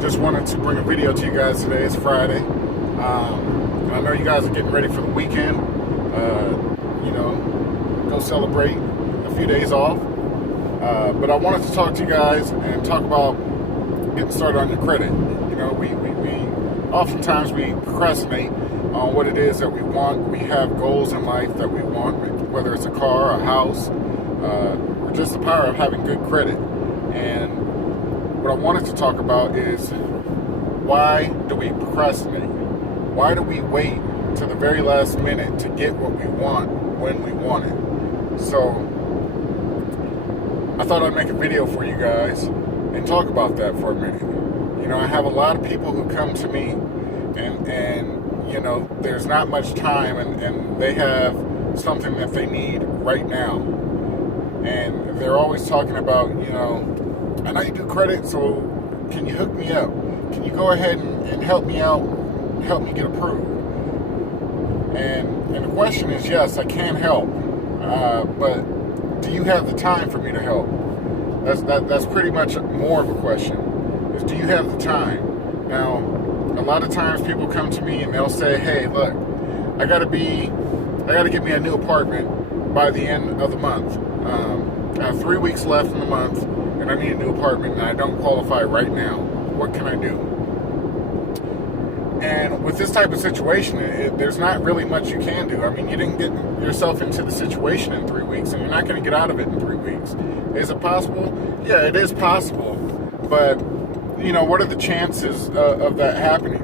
Just wanted to bring a video to you guys today. It's Friday. I know you guys are getting ready for the weekend. Go celebrate a few days off. But I wanted to talk to you guys and talk about getting started on your credit. We oftentimes we procrastinate on what it is that we want. We have goals in life that we want, whether it's a car, a house, or just the power of having good credit. And what I wanted to talk about is, why do we procrastinate? Why do we wait to the very last minute to get what we want when we want it? So I thought I'd make a video for you guys and talk about that for a minute. I have a lot of people who come to me and there's not much time and they have something that they need right now. And they're always talking about, I know you do credit, so can you hook me up? Can you go ahead and help me out, help me get approved? And the question is, yes, I can help, but do you have the time for me to help? That's pretty much more of a question, is do you have the time? Now, a lot of times people come to me and they'll say, hey, look, I gotta get me a new apartment by the end of the month. I have 3 weeks left in the month, and I need a new apartment, and I don't qualify right now. What can I do? And with this type of situation, there's not really much you can do. I mean, you didn't get yourself into the situation in 3 weeks, and you're not going to get out of it in 3 weeks. Is it possible? Yeah, it is possible. But, what are the chances of that happening?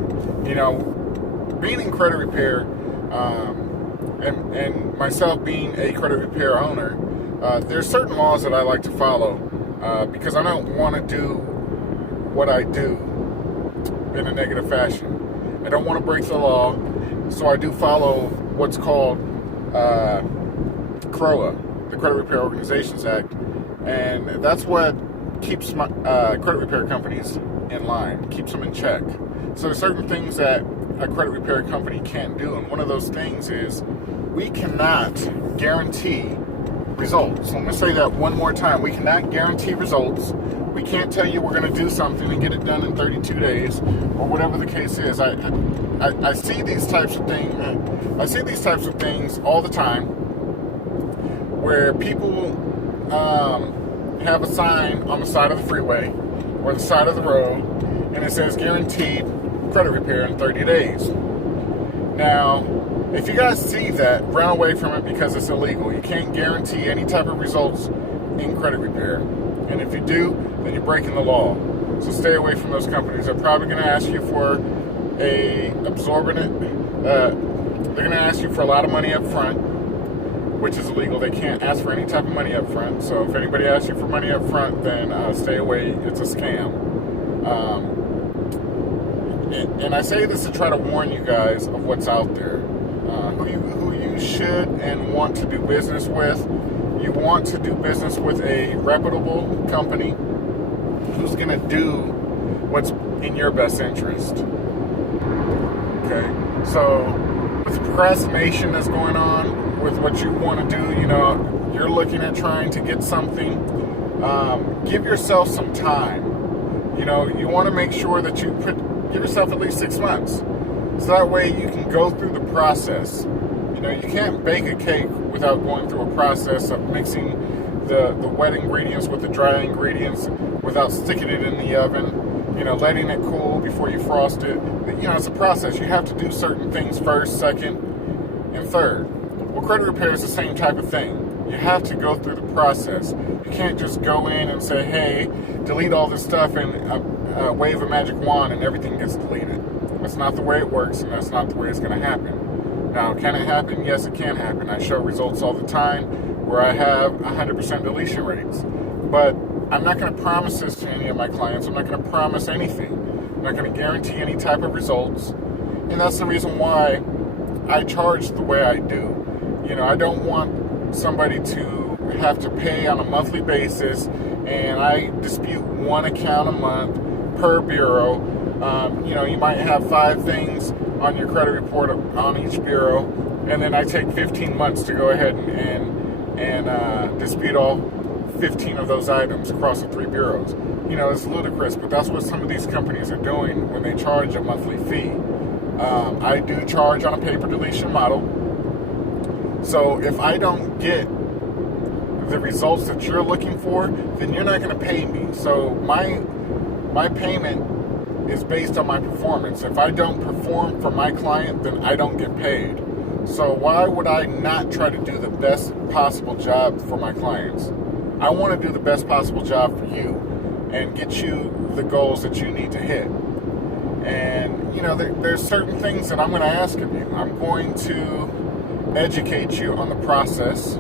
Being in credit repair, and myself being a credit repair owner, there's certain laws that I like to follow because I don't want to do what I do in a negative fashion. I don't want to break the law, so I do follow what's called CROA, the Credit Repair Organizations Act, and that's what keeps my credit repair companies in line, keeps them in check. So there's certain things that a credit repair company can't do, and one of those things is we cannot guarantee results. So I'm going to say that one more time. We cannot guarantee results. We can't tell you we're going to do something and get it done in 32 days or whatever the case is. I see these types of things. I see these types of things all the time, where people have a sign on the side of the freeway or the side of the road, and it says guaranteed credit repair in 30 days. Now, if you guys see that, run away from it because it's illegal. You can't guarantee any type of results in credit repair. And if you do, then you're breaking the law. So stay away from those companies. They're probably going to ask you for they're going to ask you for a lot of money up front, which is illegal. They can't ask for any type of money up front. So if anybody asks you for money up front, then stay away. It's a scam. And I say this to try to warn you guys of what's out there. Who you should and want to do business with. You want to do business with a reputable company who's going to do what's in your best interest. Okay? So, with the procrastination that's going on, with what you want to do, you're looking at trying to get something, give yourself some time. You want to make sure that you give yourself at least 6 months. So that way you can go through the process. You can't bake a cake without going through a process of mixing the wet ingredients with the dry ingredients, without sticking it in the oven, letting it cool before you frost it. It's a process. You have to do certain things first, second, and third. Well, credit repair is the same type of thing. You have to go through the process. You can't just go in and say, hey, delete all this stuff and wave a magic wand and everything gets deleted. That's not the way it works, and that's not the way it's going to happen. Now, can it happen? Yes, it can happen. I show results all the time where I have 100% deletion rates. But I'm not going to promise this to any of my clients. I'm not going to promise anything. I'm not going to guarantee any type of results. And that's the reason why I charge the way I do. I don't want somebody to have to pay on a monthly basis, and I dispute one account a month per bureau. You might have 5 things on your credit report on each bureau, and then I take 15 months to go ahead and dispute all 15 of those items across the 3 bureaus. it's ludicrous, but that's what some of these companies are doing when they charge a monthly fee. I do charge on a pay-per-deletion model. So if I don't get the results that you're looking for, then you're not going to pay me. So my payment is based on my performance. If I don't perform for my client, then I don't get paid. So why would I not try to do the best possible job for my clients? I want to do the best possible job for you and get you the goals that you need to hit. And, there's certain things that I'm going to ask of you. I'm going to educate you on the process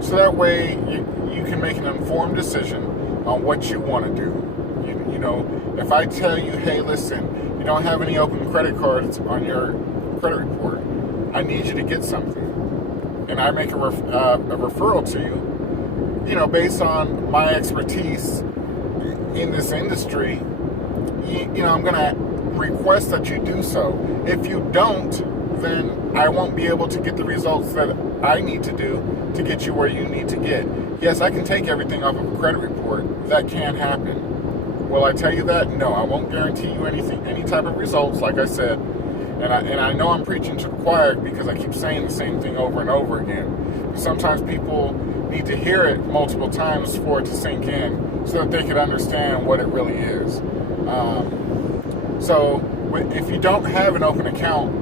so that way you can make an informed decision on what you want to do. If I tell you, hey, listen, you don't have any open credit cards on your credit report, I need you to get something, and I make a referral to you, based on my expertise in this industry, I'm going to request that you do so. If you don't, then I won't be able to get the results that I need to do to get you where you need to get. Yes, I can take everything off of a credit report. That can happen. Will I tell you that? No, I won't guarantee you any type of results, like I said. And I know I'm preaching to the choir because I keep saying the same thing over and over again. But sometimes people need to hear it multiple times for it to sink in so that they can understand what it really is. So if you don't have an open account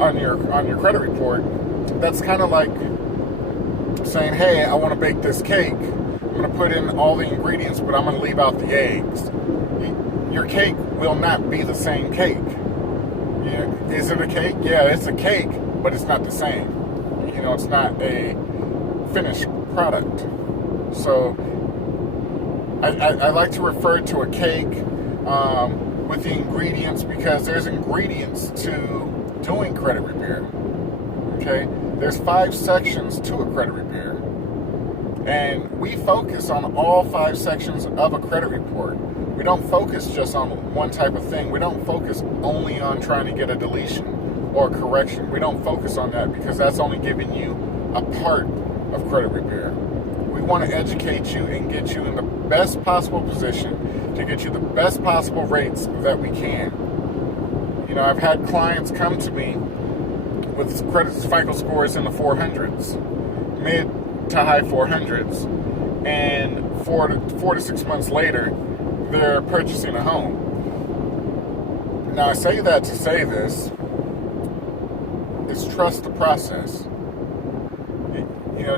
on your credit report, that's kind of like saying, hey, I want to bake this cake. I'm going to put in all the ingredients, but I'm going to leave out the eggs. Your cake will not be the same cake. Is it a cake? Yeah, it's a cake, but it's not the same. It's not a finished product. So I like to refer to a cake with the ingredients because there's ingredients to doing credit repair. Okay? There's 5 sections to a credit repair. And we focus on all 5 sections of a credit report. We don't focus just on one type of thing. We don't focus only on trying to get a deletion or a correction. We don't focus on that because that's only giving you a part of credit repair. We want to educate you and get you in the best possible position to get you the best possible rates that we can. I've had clients come to me with credit FICO scores in the 400s, mid to high 400s, and 4 to 6 months later, they're purchasing a home. Now, I say that to say this, is trust the process.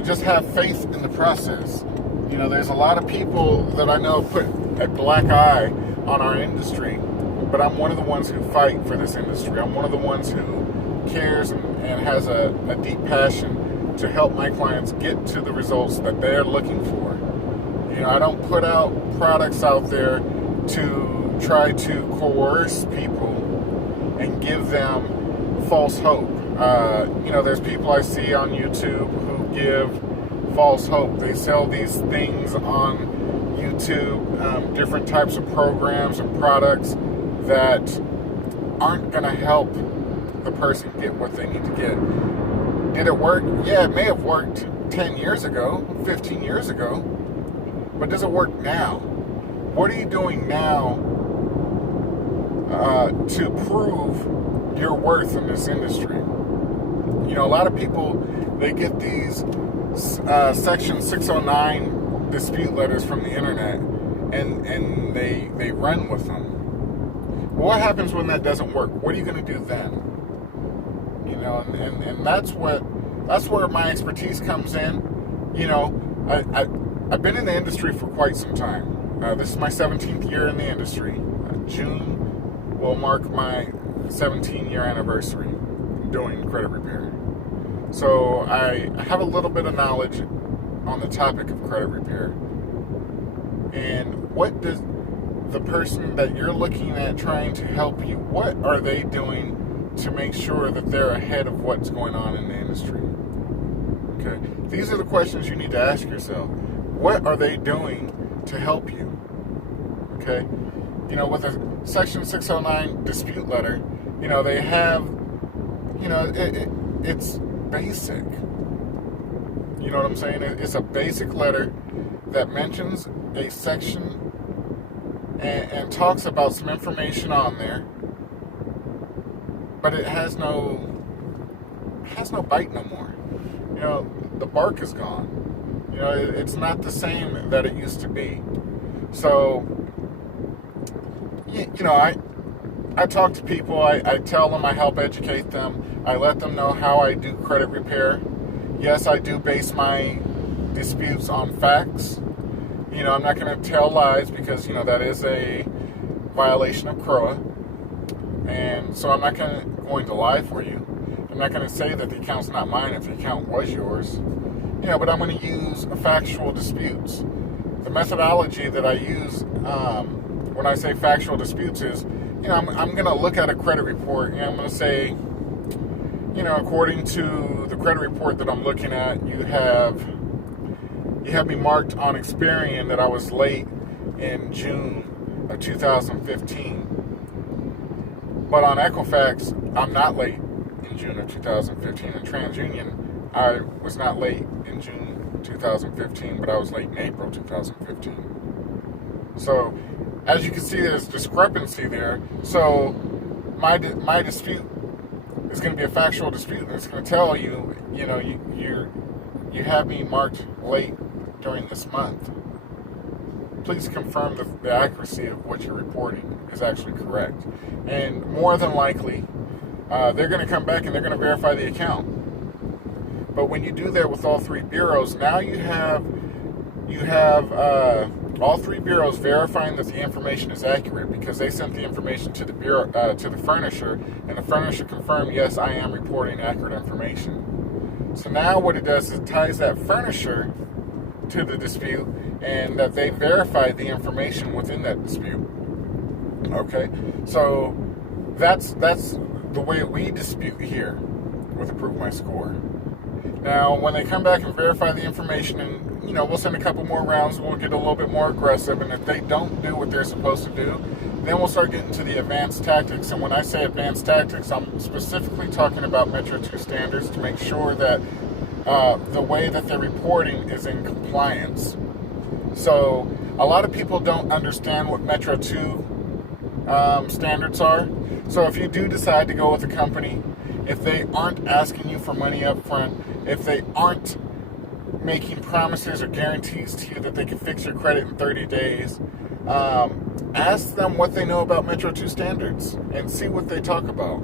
Just have faith in the process. There's a lot of people that I know put a black eye on our industry, but I'm one of the ones who fight for this industry. I'm one of the ones who cares and has a deep passion to help my clients get to the results that they're looking for. I don't put out products out there to try to coerce people and give them false hope. There's people I see on YouTube who give false hope. They sell these things on YouTube, different types of programs and products that aren't going to help the person get what they need to get. Did it work? Yeah, it may have worked 10 years ago, 15 years ago, but does it work now? What are you doing now to prove your worth in this industry? A lot of people, they get these Section 609 dispute letters from the internet, and they run with them. What happens when that doesn't work? What are you going to do then? And that's where my expertise comes in. I've been in the industry for quite some time. This is my 17th year in the industry. June will mark my 17-year anniversary doing credit repair. So I have a little bit of knowledge on the topic of credit repair. And what does the person that you're looking at trying to help you, what are they doing to make sure that they're ahead of what's going on in the industry? Okay, these are the questions you need to ask yourself. What are they doing to help you? Okay, with a Section 609 dispute letter, they have, it's basic. You know what I'm saying? It's a basic letter that mentions a section and talks about some information on there, but it has no bite no more. You know, the bark is gone. You know, it's not the same that it used to be. So, you know, I talk to people, I tell them, I help educate them, I let them know how I do credit repair. Yes, I do base my disputes on facts. You know, I'm not going to tell lies because, you know, that is a violation of CROA. And so I'm not going to lie for you. I'm not going to say that the account's not mine if the account was yours. You know, but I'm going to use factual disputes. The methodology that I use when I say factual disputes is, you know, I'm going to look at a credit report and I'm going to say, you know, according to the credit report that I'm looking at, you have me marked on Experian that I was late in June of 2015. But on Equifax, I'm not late in June of 2015. In TransUnion, I was not late in June 2015, but I was late in April 2015. So, as you can see, there's discrepancy there. So, my dispute is going to be a factual dispute, and it's going to tell you, you know, you have me marked late during this month. Please confirm the accuracy of what you're reporting is actually correct. And more than likely, they're going to come back and they're going to verify the account. But when you do that with all three bureaus, now you have all three bureaus verifying that the information is accurate because they sent the information to the bureau, to the furnisher, and the furnisher confirmed, yes, I am reporting accurate information. So now what it does is it ties that furnisher to the dispute, and that they verified the information within that dispute. Okay, so that's the way we dispute here with Approve My Score. Now, when they come back and verify the information, and you know, we'll send a couple more rounds, we'll get a little bit more aggressive, and if they don't do what they're supposed to do, then we'll start getting to the advanced tactics. And when I say advanced tactics, I'm specifically talking about Metro 2 standards to make sure that the way that they're reporting is in compliance. So a lot of people don't understand what Metro 2 standards are. So if you do decide to go with a company, if they aren't asking you for money up front, if they aren't making promises or guarantees to you that they can fix your credit in 30 days, ask them what they know about Metro 2 standards and see what they talk about.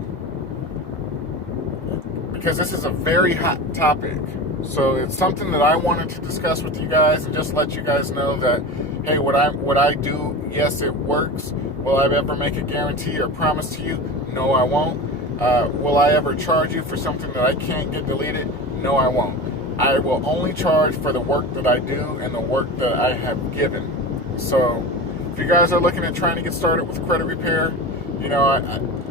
Because this is a very hot topic. So it's something that I wanted to discuss with you guys and just let you guys know that, hey, what I do, yes, it works. Will I ever make a guarantee or promise to you? No, I won't. Will I ever charge you for something that I can't get deleted? No, I won't. I will only charge for the work that I do and the work that I have given. So if you guys are looking at trying to get started with credit repair, you know,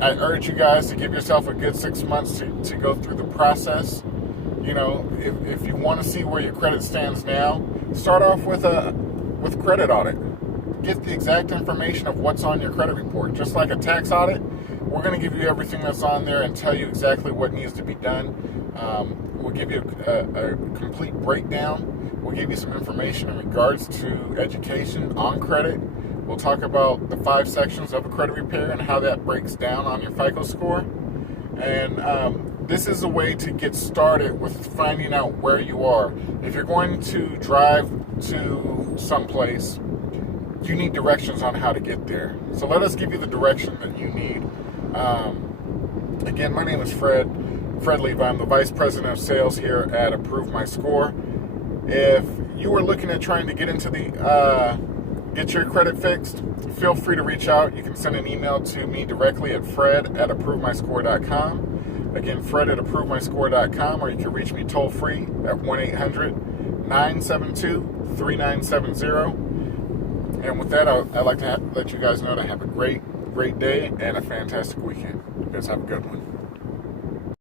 I urge you guys to give yourself a good 6 months to go through the process. You know, if you want to see where your credit stands now, start off with credit audit. Get the exact information of what's on your credit report. Just like a tax audit, we're going to give you everything that's on there and tell you exactly what needs to be done. We'll give you a complete breakdown. We'll give you some information in regards to education on credit. We'll talk about the 5 sections of a credit repair and how that breaks down on your FICO score. And this is a way to get started with finding out where you are. If you're going to drive to someplace, you need directions on how to get there. So let us give you the direction that you need. Again, my name is Fred Livai. I'm the Vice President of Sales here at Approve My Score. If you are looking at trying to get into get your credit fixed, feel free to reach out. You can send an email to me directly at fred@approvemyscore.com. Again, fred@approvemyscore.com, or you can reach me toll free at 1-800-972-3970. And with that, I'd like to let you guys know that I have a great day and a fantastic weekend. You guys have a good one.